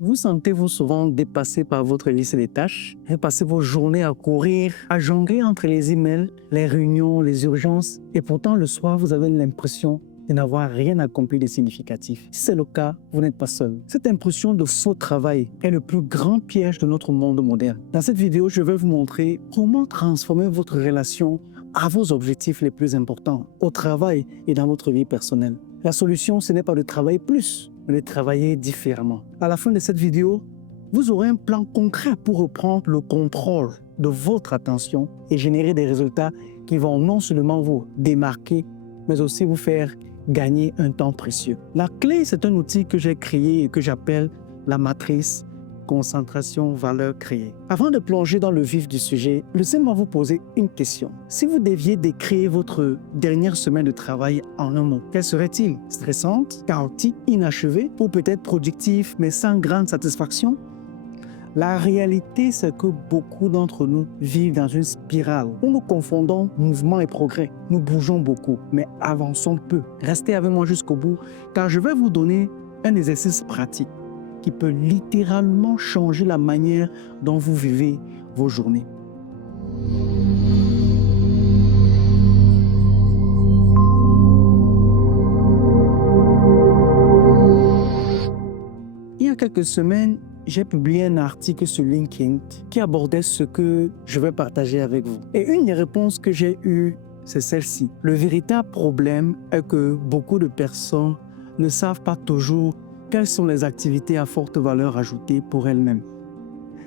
Vous sentez-vous souvent dépassé par votre liste des tâches et passez vos journées à courir, à jongler entre les emails, les réunions, les urgences et pourtant le soir vous avez l'impression de n'avoir rien accompli de significatif. Si c'est le cas, vous n'êtes pas seul. Cette impression de faux travail est le plus grand piège de notre monde moderne. Dans cette vidéo, je vais vous montrer comment transformer votre relation à vos objectifs les plus importants, au travail et dans votre vie personnelle. La solution, ce n'est pas de travailler plus, mais de travailler différemment. À la fin de cette vidéo, vous aurez un plan concret pour reprendre le contrôle de votre attention et générer des résultats qui vont non seulement vous démarquer, mais aussi vous faire gagner un temps précieux. La clé, c'est un outil que j'ai créé et que j'appelle la matrice concentration, valeur créée. Avant de plonger dans le vif du sujet, laissez-moi vous poser une question. Si vous deviez décrire votre dernière semaine de travail en un mot, quelle serait-il? Stressante, chaotique, inachevée ou peut-être productive mais sans grande satisfaction? La réalité, c'est que beaucoup d'entre nous vivent dans une spirale où nous confondons mouvement et progrès. Nous bougeons beaucoup, mais avançons peu. Restez avec moi jusqu'au bout, car je vais vous donner un exercice pratique qui peut littéralement changer la manière dont vous vivez vos journées. Il y a quelques semaines, j'ai publié un article sur LinkedIn qui abordait ce que je vais partager avec vous. Et une des réponses que j'ai eues, c'est celle-ci. Le véritable problème est que beaucoup de personnes ne savent pas toujours quelles sont les activités à forte valeur ajoutée pour elles-mêmes.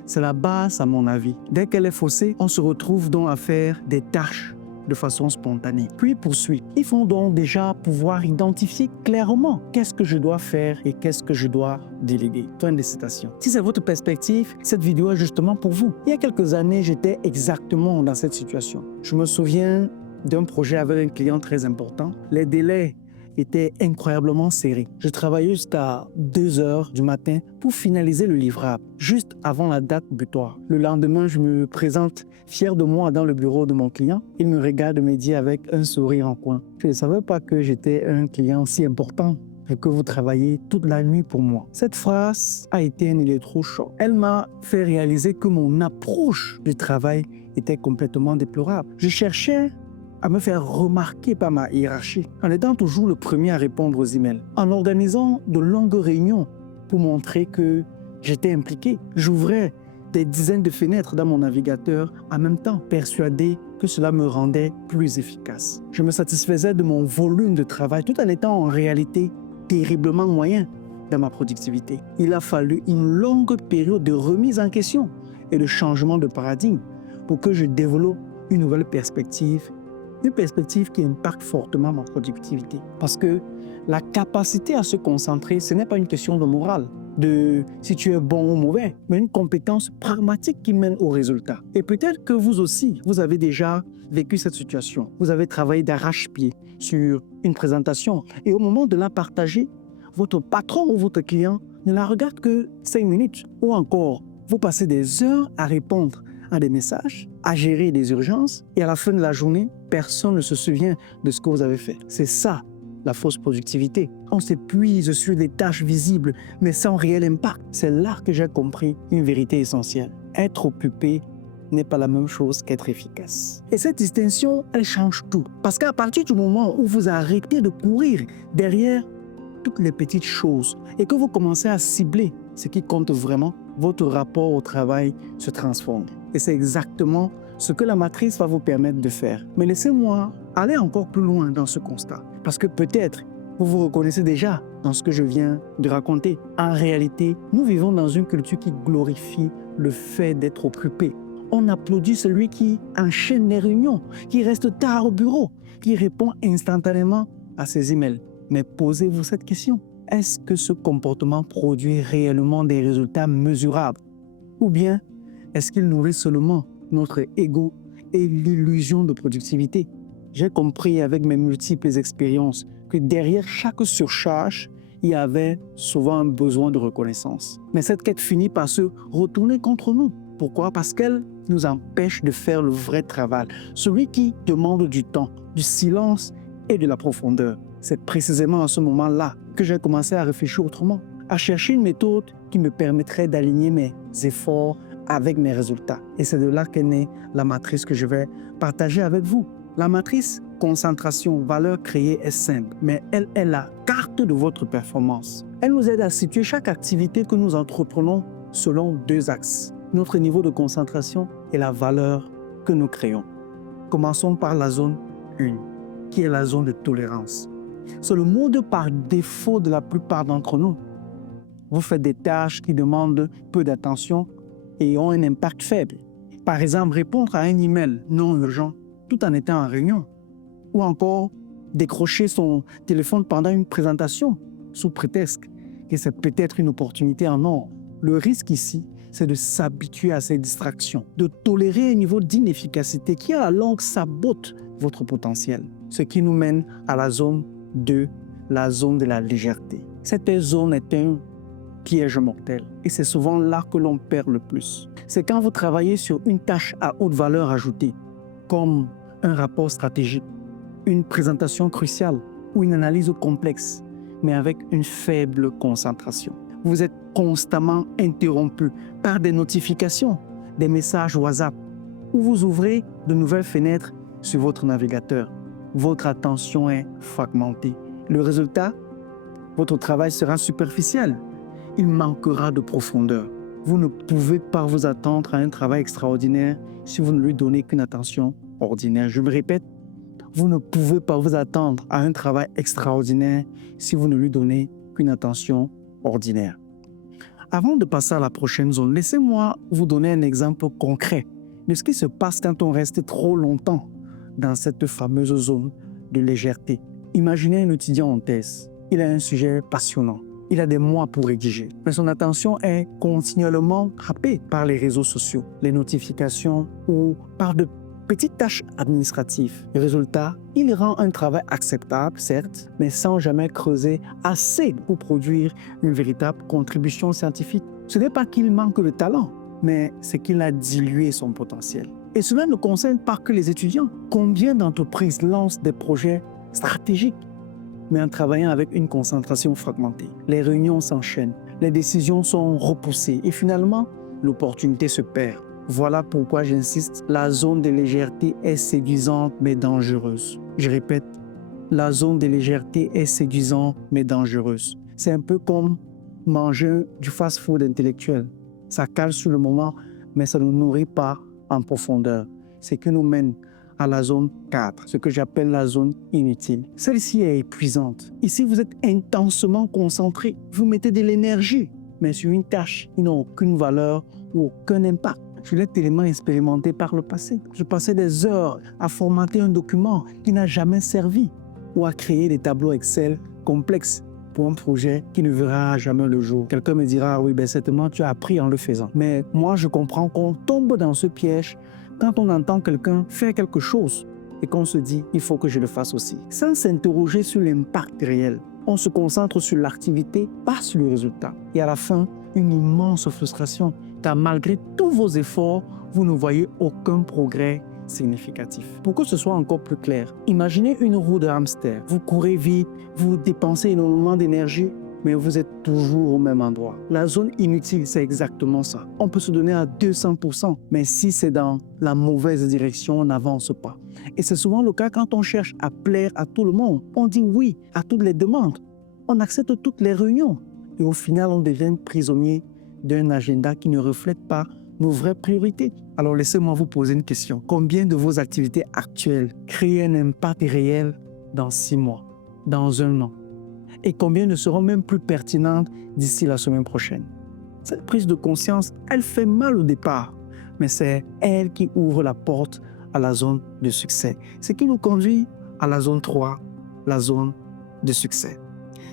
C'est la base à mon avis. Dès qu'elle est faussée, on se retrouve donc à faire des tâches de façon spontanée. Puis poursuit. Il faut donc déjà pouvoir identifier clairement qu'est-ce que je dois faire et qu'est-ce que je dois déléguer. Fin de citation. Si c'est votre perspective, cette vidéo est justement pour vous. Il y a quelques années, j'étais exactement dans cette situation. Je me souviens d'un projet avec un client très important. Les délais était incroyablement serré. Je travaillais jusqu'à 2 heures du matin pour finaliser le livrable, juste avant la date butoir. Le lendemain, je me présente fier de moi dans le bureau de mon client. Il me regarde me dit avec un sourire en coin: « Je ne savais pas que j'étais un client si important et que vous travaillez toute la nuit pour moi. » Cette phrase a été un électrochoc. Elle m'a fait réaliser que mon approche du travail était complètement déplorable. Je cherchais à me faire remarquer par ma hiérarchie, en étant toujours le premier à répondre aux emails, en organisant de longues réunions pour montrer que j'étais impliqué. J'ouvrais des dizaines de fenêtres dans mon navigateur en même temps, persuadé que cela me rendait plus efficace. Je me satisfaisais de mon volume de travail tout en étant en réalité terriblement moyen dans ma productivité. Il a fallu une longue période de remise en question et de changement de paradigme pour que je développe une nouvelle perspective. Une perspective qui impacte fortement ma productivité. Parce que la capacité à se concentrer, ce n'est pas une question de morale, de si tu es bon ou mauvais, mais une compétence pragmatique qui mène au résultat. Et peut-être que vous aussi, vous avez déjà vécu cette situation. Vous avez travaillé d'arrache-pied sur une présentation et au moment de la partager, votre patron ou votre client ne la regarde que 5 minutes. Ou encore, vous passez des heures à répondre à des messages, à gérer des urgences et à la fin de la journée, personne ne se souvient de ce que vous avez fait. C'est ça, la fausse productivité. On s'épuise sur des tâches visibles, mais sans réel impact. C'est là que j'ai compris une vérité essentielle. Être occupé n'est pas la même chose qu'être efficace. Et cette distinction, elle change tout. Parce qu'à partir du moment où vous arrêtez de courir derrière toutes les petites choses et que vous commencez à cibler ce qui compte vraiment, votre rapport au travail se transforme. Et c'est exactement ce que la matrice va vous permettre de faire. Mais laissez-moi aller encore plus loin dans ce constat. Parce que peut-être vous vous reconnaissez déjà dans ce que je viens de raconter. En réalité, nous vivons dans une culture qui glorifie le fait d'être occupé. On applaudit celui qui enchaîne les réunions, qui reste tard au bureau, qui répond instantanément à ses emails. Mais posez-vous cette question. Est-ce que ce comportement produit réellement des résultats mesurables? Ou bien est-ce qu'il nourrit seulement notre ego et l'illusion de productivité? J'ai compris avec mes multiples expériences que derrière chaque surcharge, il y avait souvent un besoin de reconnaissance. Mais cette quête finit par se retourner contre nous. Pourquoi? Parce qu'elle nous empêche de faire le vrai travail, celui qui demande du temps, du silence et de la profondeur. C'est précisément à ce moment-là que j'ai commencé à réfléchir autrement, à chercher une méthode qui me permettrait d'aligner mes efforts avec mes résultats. Et c'est de là qu'est née la matrice que je vais partager avec vous. La matrice concentration, valeur créée est simple, mais elle est la carte de votre performance. Elle nous aide à situer chaque activité que nous entreprenons selon deux axes, notre niveau de concentration et la valeur que nous créons. Commençons par la zone 1, qui est la zone de tolérance. C'est le mode par défaut de la plupart d'entre nous. Vous faites des tâches qui demandent peu d'attention et ont un impact faible. Par exemple, répondre à un email non urgent tout en étant en réunion. Ou encore décrocher son téléphone pendant une présentation sous prétexte que c'est peut-être une opportunité en or. Le risque ici, c'est de s'habituer à ces distractions, de tolérer un niveau d'inefficacité qui à la longue sabote votre potentiel. Ce qui nous mène à la zone 2, la zone de la légèreté. Cette zone est un piège mortel et c'est souvent là que l'on perd le plus. C'est quand vous travaillez sur une tâche à haute valeur ajoutée, comme un rapport stratégique, une présentation cruciale ou une analyse complexe, mais avec une faible concentration. Vous êtes constamment interrompu par des notifications, des messages WhatsApp, ou vous ouvrez de nouvelles fenêtres sur votre navigateur. Votre attention est fragmentée. Le résultat, votre travail sera superficiel. Il manquera de profondeur. Vous ne pouvez pas vous attendre à un travail extraordinaire si vous ne lui donnez qu'une attention ordinaire. Je me répète, vous ne pouvez pas vous attendre à un travail extraordinaire si vous ne lui donnez qu'une attention ordinaire. Avant de passer à la prochaine zone, laissez-moi vous donner un exemple concret de ce qui se passe quand on reste trop longtemps dans cette fameuse zone de légèreté. Imaginez un étudiant en thèse. Il a un sujet passionnant. Il a des mois pour rédiger, mais son attention est continuellement happée par les réseaux sociaux, les notifications ou par de petites tâches administratives. Le résultat, il rend un travail acceptable, certes, mais sans jamais creuser assez pour produire une véritable contribution scientifique. Ce n'est pas qu'il manque de talent, mais c'est qu'il a dilué son potentiel. Et cela ne concerne pas que les étudiants. Combien d'entreprises lancent des projets stratégiques, mais en travaillant avec une concentration fragmentée? Les réunions s'enchaînent, les décisions sont repoussées et finalement, l'opportunité se perd. Voilà pourquoi j'insiste, la zone de légèreté est séduisante mais dangereuse. Je répète, la zone de légèreté est séduisante mais dangereuse. C'est un peu comme manger du fast-food intellectuel. Ça cale sur le moment, mais ça ne nous nourrit pas en profondeur. C'est ce qui nous mène à la zone 4, ce que j'appelle la zone inutile. Celle-ci est épuisante. Ici, vous êtes intensement concentré. Vous mettez de l'énergie, mais sur une tâche qui n'a aucune valeur ou aucun impact. Je l'ai tellement expérimenté par le passé. Je passais des heures à formater un document qui n'a jamais servi ou à créer des tableaux Excel complexes pour un projet qui ne verra jamais le jour. Quelqu'un me dira, oui, certainement, tu as appris en le faisant. Mais moi, je comprends qu'on tombe dans ce piège quand on entend quelqu'un faire quelque chose et qu'on se dit, il faut que je le fasse aussi. Sans s'interroger sur l'impact réel, on se concentre sur l'activité, pas sur le résultat. Et à la fin, une immense frustration, car malgré tous vos efforts, vous ne voyez aucun progrès significatif. Pour que ce soit encore plus clair, imaginez une roue de hamster. Vous courez vite, vous dépensez énormément d'énergie, mais vous êtes toujours au même endroit. La zone inutile, c'est exactement ça. On peut se donner à 200%, mais si c'est dans la mauvaise direction, on n'avance pas. Et c'est souvent le cas quand on cherche à plaire à tout le monde. On dit oui à toutes les demandes. On accepte toutes les réunions. Et au final, on devient prisonnier d'un agenda qui ne reflète pas nos vraies priorités. Alors laissez-moi vous poser une question. Combien de vos activités actuelles créent un impact réel dans 6 mois, dans 1 an? Et combien ne seront même plus pertinentes d'ici la semaine prochaine? Cette prise de conscience, elle fait mal au départ, mais c'est elle qui ouvre la porte à la zone de succès. Ce qui nous conduit à la zone 3, la zone de succès.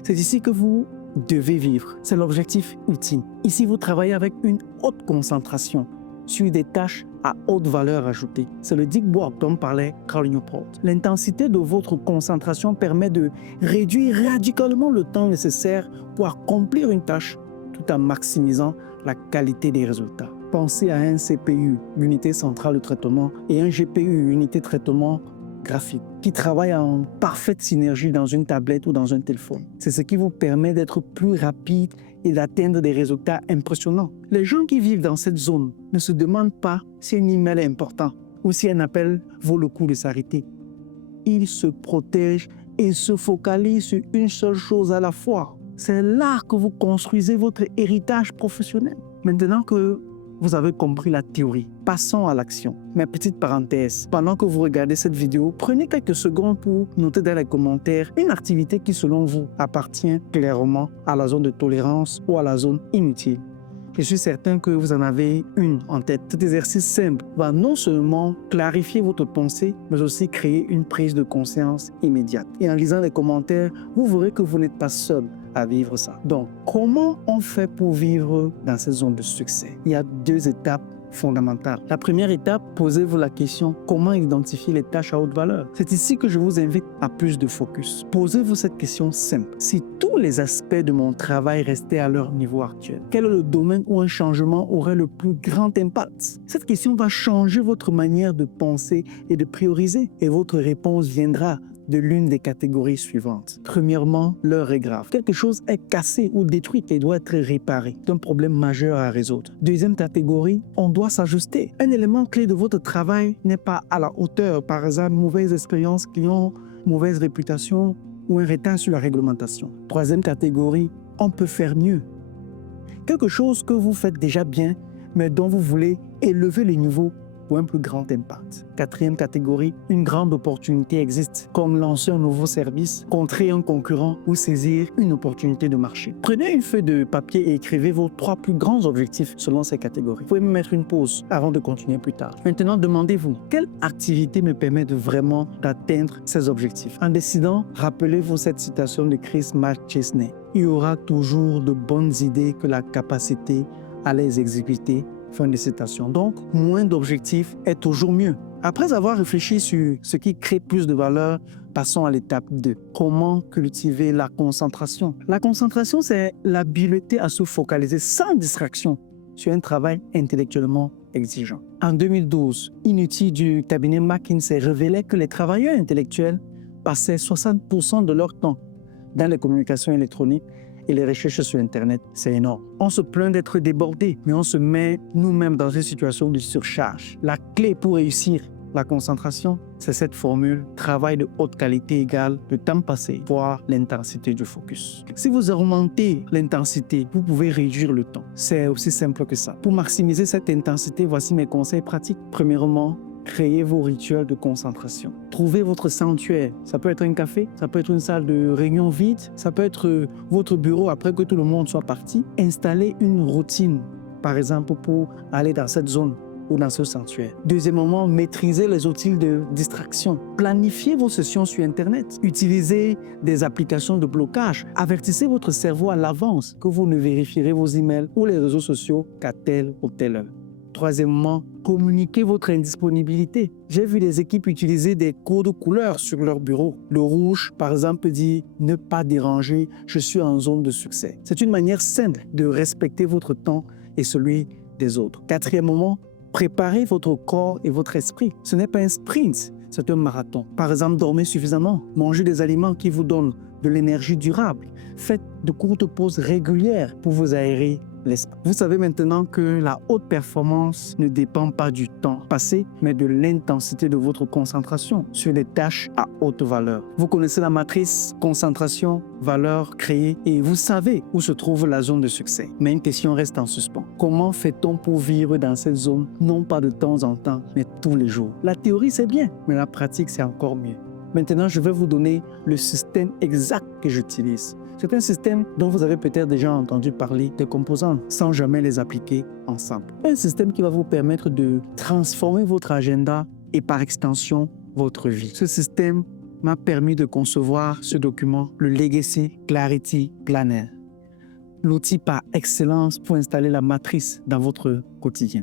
C'est ici que vous devez vivre. C'est l'objectif ultime. Ici, vous travaillez avec une haute concentration sur des tâches à haute valeur ajoutée. C'est le deep work dont parlait Cal Newport. L'intensité de votre concentration permet de réduire radicalement le temps nécessaire pour accomplir une tâche tout en maximisant la qualité des résultats. Pensez à un CPU, l'unité centrale de traitement, et un GPU, unité de traitement graphique, qui travaillent en parfaite synergie dans une tablette ou dans un téléphone. C'est ce qui vous permet d'être plus rapide et d'atteindre des résultats impressionnants. Les gens qui vivent dans cette zone ne se demandent pas si un email est important ou si un appel vaut le coup de s'arrêter. Ils se protègent et se focalisent sur une seule chose à la fois. C'est là que vous construisez votre héritage professionnel. Maintenant que vous avez compris la théorie, passons à l'action. Mais petite parenthèse, pendant que vous regardez cette vidéo, prenez quelques secondes pour noter dans les commentaires une activité qui, selon vous, appartient clairement à la zone de tolérance ou à la zone inutile. Je suis certain que vous en avez une en tête. Cet exercice simple va non seulement clarifier votre pensée, mais aussi créer une prise de conscience immédiate. Et en lisant les commentaires, vous verrez que vous n'êtes pas seul à vivre ça. Donc, comment on fait pour vivre dans cette zone de succès? Il y a 2 étapes fondamentales. La première étape, posez-vous la question, comment identifier les tâches à haute valeur? C'est ici que je vous invite à plus de focus. Posez-vous cette question simple. Si tous les aspects de mon travail restaient à leur niveau actuel, quel est le domaine où un changement aurait le plus grand impact? Cette question va changer votre manière de penser et de prioriser, et votre réponse viendra de l'une des catégories suivantes. Premièrement, l'heure est grave. Quelque chose est cassé ou détruit et doit être réparé. C'est un problème majeur à résoudre. Deuxième catégorie, on doit s'ajuster. Un élément clé de votre travail n'est pas à la hauteur. Par exemple, mauvaise expérience client, mauvaise réputation ou un retard sur la réglementation. Troisième catégorie, on peut faire mieux. Quelque chose que vous faites déjà bien, mais dont vous voulez élever le niveau pour un plus grand impact. Quatrième catégorie, une grande opportunité existe, comme lancer un nouveau service, contrer un concurrent ou saisir une opportunité de marché. Prenez une feuille de papier et écrivez vos 3 plus grands objectifs selon ces catégories. Vous pouvez me mettre une pause avant de continuer plus tard. Maintenant, demandez-vous, quelle activité me permet de vraiment d'atteindre ces objectifs? En décidant, rappelez-vous cette citation de Chris McChesney. Il y aura toujours de bonnes idées que la capacité à les exécuter. Fin de citation. Donc, moins d'objectifs est toujours mieux. Après avoir réfléchi sur ce qui crée plus de valeur, passons à l'étape 2. Comment cultiver la concentration? La concentration, c'est l'habileté à se focaliser sans distraction sur un travail intellectuellement exigeant. En 2012, une étude du cabinet McKinsey révélait que les travailleurs intellectuels passaient 60% de leur temps dans les communications électroniques et les recherches sur Internet. C'est énorme. On se plaint d'être débordé, mais on se met nous-mêmes dans une situation de surcharge. La clé pour réussir la concentration, c'est cette formule travail de haute qualité égale le temps passé fois l'intensité du focus. Si vous augmentez l'intensité, vous pouvez réduire le temps. C'est aussi simple que ça. Pour maximiser cette intensité, voici mes conseils pratiques. Premièrement, créez vos rituels de concentration. Trouvez votre sanctuaire. Ça peut être un café, ça peut être une salle de réunion vide, ça peut être votre bureau après que tout le monde soit parti. Installez une routine, par exemple, pour aller dans cette zone ou dans ce sanctuaire. Deuxièmement, maîtrisez les outils de distraction. Planifiez vos sessions sur Internet. Utilisez des applications de blocage. Avertissez votre cerveau à l'avance que vous ne vérifierez vos emails ou les réseaux sociaux qu'à telle ou telle heure. Troisièmement, communiquez votre indisponibilité. J'ai vu des équipes utiliser des codes couleurs sur leur bureau. Le rouge, par exemple, dit « Ne pas déranger, je suis en zone de succès ». C'est une manière simple de respecter votre temps et celui des autres. Quatrièmement, préparez votre corps et votre esprit. Ce n'est pas un sprint, c'est un marathon. Par exemple, dormez suffisamment, mangez des aliments qui vous donnent de l'énergie durable. Faites de courtes pauses régulières pour vous aérer l'esprit. Vous savez maintenant que la haute performance ne dépend pas du temps passé, mais de l'intensité de votre concentration sur les tâches à haute valeur. Vous connaissez la matrice concentration, valeur, créée, et vous savez où se trouve la zone de succès. Mais une question reste en suspens. Comment fait-on pour vivre dans cette zone, non pas de temps en temps, mais tous les jours? La théorie, c'est bien, mais la pratique, c'est encore mieux. Maintenant, je vais vous donner le système exact que j'utilise. C'est un système dont vous avez peut-être déjà entendu parler des composants sans jamais les appliquer ensemble. Un système qui va vous permettre de transformer votre agenda et par extension, votre vie. Ce système m'a permis de concevoir ce document, le Legacy Clarity Planner. L'outil par excellence pour installer la matrice dans votre quotidien.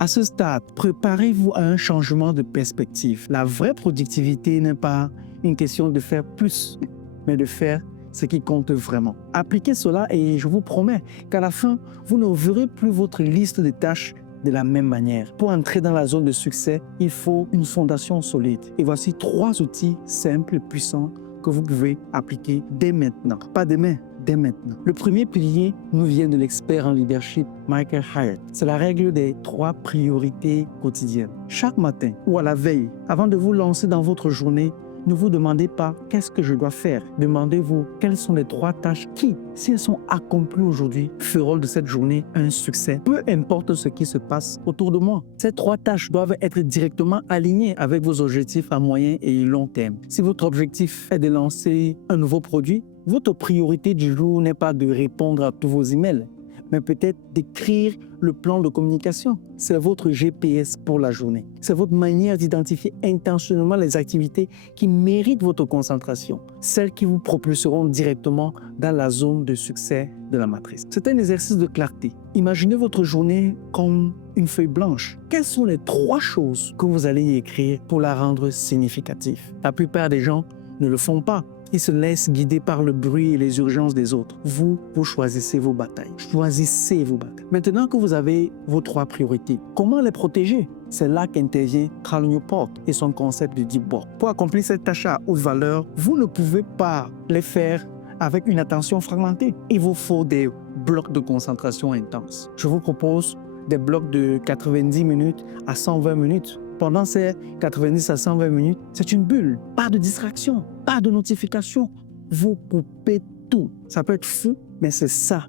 À ce stade, préparez-vous à un changement de perspective. La vraie productivité n'est pas une question de faire plus, mais de faire ce qui compte vraiment. Appliquez cela et je vous promets qu'à la fin, vous ne verrez plus votre liste de tâches de la même manière. Pour entrer dans la zone de succès, il faut une fondation solide. Et voici 3 outils simples et puissants que vous pouvez appliquer dès maintenant. Pas demain, dès maintenant. Le premier pilier nous vient de l'expert en leadership Michael Hyatt. C'est la règle des 3 priorités quotidiennes. Chaque matin ou à la veille, avant de vous lancer dans votre journée, ne vous demandez pas qu'est-ce que je dois faire. Demandez-vous quelles sont les 3 tâches qui, si elles sont accomplies aujourd'hui, feront de cette journée un succès. Peu importe ce qui se passe autour de moi. Ces 3 tâches doivent être directement alignées avec vos objectifs à moyen et long terme. Si votre objectif est de lancer un nouveau produit, votre priorité du jour n'est pas de répondre à tous vos emails, mais peut-être d'écrire le plan de communication. C'est votre GPS pour la journée. C'est votre manière d'identifier intentionnellement les activités qui méritent votre concentration, celles qui vous propulseront directement dans la zone de succès de la matrice. C'est un exercice de clarté. Imaginez votre journée comme une feuille blanche. Quelles sont les 3 choses que vous allez y écrire pour la rendre significative? La plupart des gens ne le font pas. Ils se laissent guider par le bruit et les urgences des autres. Vous choisissez vos batailles. Choisissez vos batailles. Maintenant que vous avez vos 3 priorités, comment les protéger? C'est là qu'intervient Cal Newport et son concept de Deep Work. Pour accomplir cette tâche à haute valeur, vous ne pouvez pas les faire avec une attention fragmentée. Il vous faut des blocs de concentration intense. Je vous propose des blocs de 90 minutes à 120 minutes. Pendant ces 90 à 120 minutes, c'est une bulle. Pas de distraction, pas de notification. Vous coupez tout. Ça peut être fou, mais c'est ça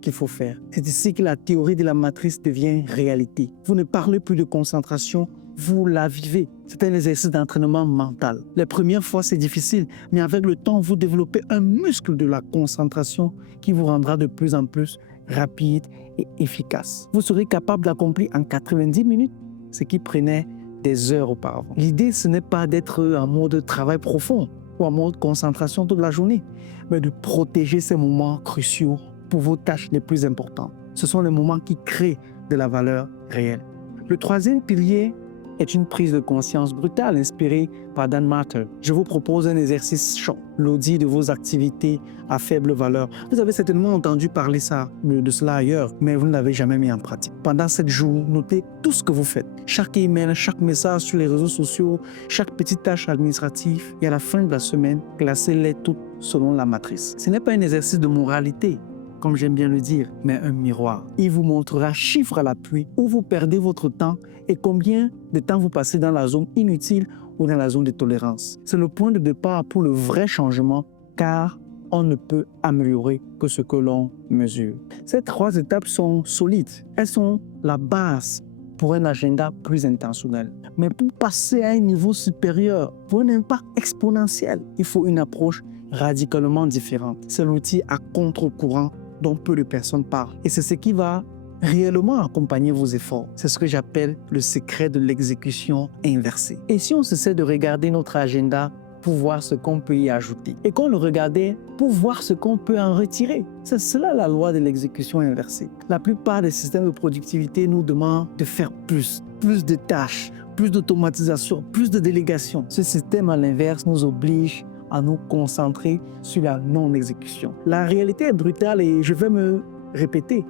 qu'il faut faire. C'est ici que la théorie de la matrice devient réalité. Vous ne parlez plus de concentration, vous la vivez. C'est un exercice d'entraînement mental. Les premières fois, c'est difficile, mais avec le temps, vous développez un muscle de la concentration qui vous rendra de plus en plus rapide et efficace. Vous serez capable d'accomplir en 90 minutes ce qui prenait des heures auparavant. L'idée, ce n'est pas d'être en mode travail profond ou en mode concentration toute la journée, mais de protéger ces moments cruciaux pour vos tâches les plus importantes. Ce sont les moments qui créent de la valeur réelle. Le 3e pilier est une prise de conscience brutale inspirée par Dan Marter. Je vous propose un exercice chaud, l'audit de vos activités à faible valeur. Vous avez certainement entendu parler de cela ailleurs, mais vous ne l'avez jamais mis en pratique. Pendant 7 jours, notez tout ce que vous faites. Chaque email, chaque message sur les réseaux sociaux, chaque petite tâche administrative. Et à la fin de la semaine, classez-les toutes selon la matrice. Ce n'est pas un exercice de moralité, comme j'aime bien le dire, mais un miroir. Il vous montrera chiffre à l'appui où vous perdez votre temps et combien de temps vous passez dans la zone inutile ou dans la zone de tolérance. C'est le point de départ pour le vrai changement, car on ne peut améliorer que ce que l'on mesure. Ces 3 étapes sont solides. Elles sont la base pour un agenda plus intentionnel. Mais pour passer à un niveau supérieur, pour un impact exponentiel, il faut une approche radicalement différente. C'est l'outil à contre-courant dont peu de personnes parlent. Et c'est ce qui va réellement accompagner vos efforts. C'est ce que j'appelle le secret de l'exécution inversée. Et si on cessait de regarder notre agenda pour voir ce qu'on peut y ajouter et qu'on le regardait pour voir ce qu'on peut en retirer? C'est cela la loi de l'exécution inversée. La plupart des systèmes de productivité nous demandent de faire plus de tâches, plus d'automatisation, plus de délégation. Ce système, à l'inverse, nous oblige à nous concentrer sur la non-exécution. La réalité est brutale et je vais me répéter.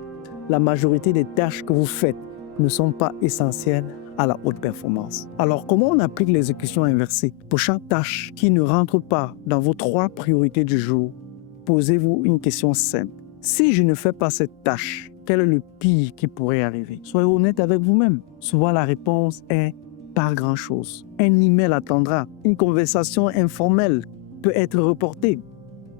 La majorité des tâches que vous faites ne sont pas essentielles à la haute performance. Alors, comment on applique l'exécution inversée? Pour chaque tâche qui ne rentre pas dans vos 3 priorités du jour, posez-vous une question simple. Si je ne fais pas cette tâche, quel est le pire qui pourrait arriver? Soyez honnête avec vous-même. Souvent, la réponse est pas grand-chose. Un email attendra. Une conversation informelle peut être reportée.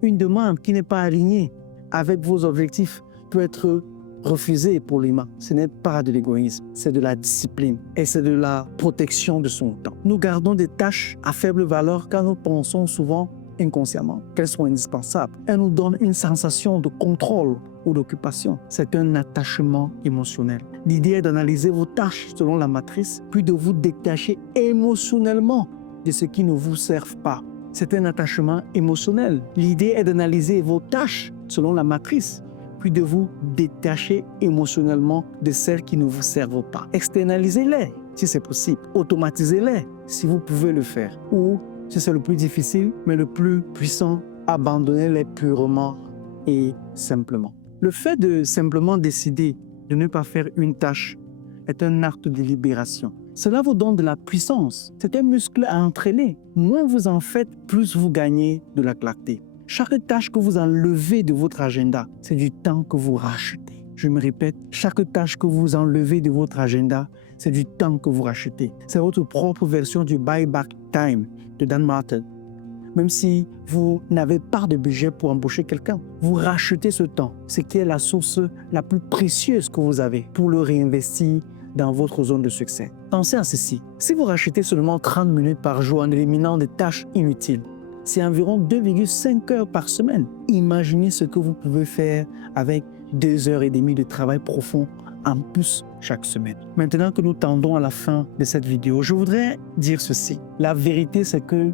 Une demande qui n'est pas alignée avec vos objectifs peut être refusée poliment. Ce n'est pas de l'égoïsme, c'est de la discipline et c'est de la protection de son temps. Nous gardons des tâches à faible valeur car nous pensons souvent inconsciemment qu'elles sont indispensables. Elles nous donnent une sensation de contrôle ou d'occupation. C'est un attachement émotionnel. L'idée est d'analyser vos tâches selon la matrice, puis de vous détacher émotionnellement de ce qui ne vous sert pas. C'est un attachement émotionnel. L'idée est d'analyser vos tâches selon la matrice, puis de vous détacher émotionnellement de celles qui ne vous servent pas. Externalisez-les si c'est possible. Automatisez-les si vous pouvez le faire. Ou, si c'est le plus difficile, mais le plus puissant, abandonnez-les purement et simplement. Le fait de simplement décider de ne pas faire une tâche est un acte de libération. Cela vous donne de la puissance. C'est un muscle à entraîner. Moins vous en faites, plus vous gagnez de la clarté. Chaque tâche que vous enlevez de votre agenda, c'est du temps que vous rachetez. Je me répète, chaque tâche que vous enlevez de votre agenda, c'est du temps que vous rachetez. C'est votre propre version du buyback time de Dan Martin. Même si vous n'avez pas de budget pour embaucher quelqu'un, vous rachetez ce temps, ce qui est la source la plus précieuse que vous avez pour le réinvestir dans votre zone de succès. Pensez à ceci. Si vous rachetez seulement 30 minutes par jour en éliminant des tâches inutiles, c'est environ 2,5 heures par semaine. Imaginez ce que vous pouvez faire avec 2 heures et demie de travail profond en plus chaque semaine. Maintenant que nous tendons à la fin de cette vidéo, je voudrais dire ceci. La vérité, c'est que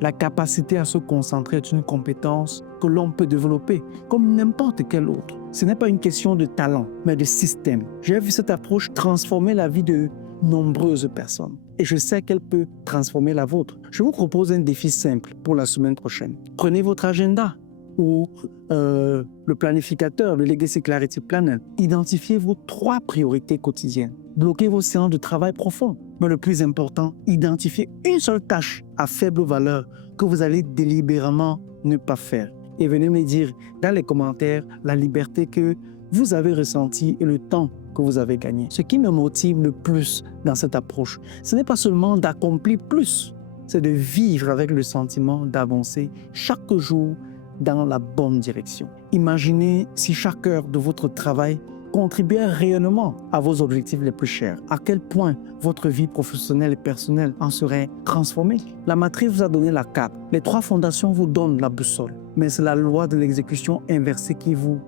la capacité à se concentrer est une compétence que l'on peut développer comme n'importe quelle autre. Ce n'est pas une question de talent, mais de système. J'ai vu cette approche transformer la vie de nombreuses personnes et je sais qu'elle peut transformer la vôtre. Je vous propose un défi simple pour la semaine prochaine. Prenez votre agenda ou le planificateur, le Legacy Clarity Planner. Identifiez vos 3 priorités quotidiennes. Bloquez vos séances de travail profond. Mais le plus important, identifiez une seule tâche à faible valeur que vous allez délibérément ne pas faire. Et venez me dire dans les commentaires la liberté que vous avez ressentie et le temps que vous avez gagné. Ce qui me motive le plus dans cette approche, ce n'est pas seulement d'accomplir plus, c'est de vivre avec le sentiment d'avancer chaque jour dans la bonne direction. Imaginez si chaque heure de votre travail contribuait réellement à vos objectifs les plus chers. À quel point votre vie professionnelle et personnelle en serait transformée. La matrice vous a donné la cape. Les 3 fondations vous donnent la boussole. Mais c'est la loi de l'exécution inversée qui vous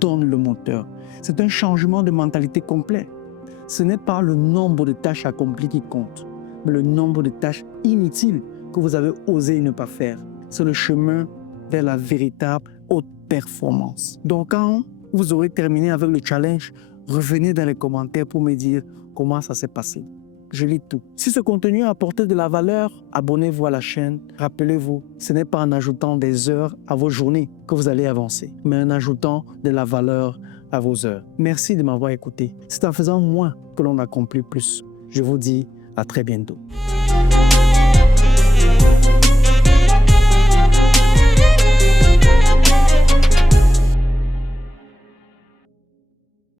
donne le moteur. C'est un changement de mentalité complet. Ce n'est pas le nombre de tâches accomplies qui compte, mais le nombre de tâches inutiles que vous avez osé ne pas faire. C'est le chemin vers la véritable haute performance. Donc, quand vous aurez terminé avec le challenge, revenez dans les commentaires pour me dire comment ça s'est passé. Je lis tout. Si ce contenu a apporté de la valeur, abonnez-vous à la chaîne. Rappelez-vous, ce n'est pas en ajoutant des heures à vos journées que vous allez avancer, mais en ajoutant de la valeur à vos heures. Merci de m'avoir écouté. C'est en faisant moins que l'on accomplit plus. Je vous dis à très bientôt.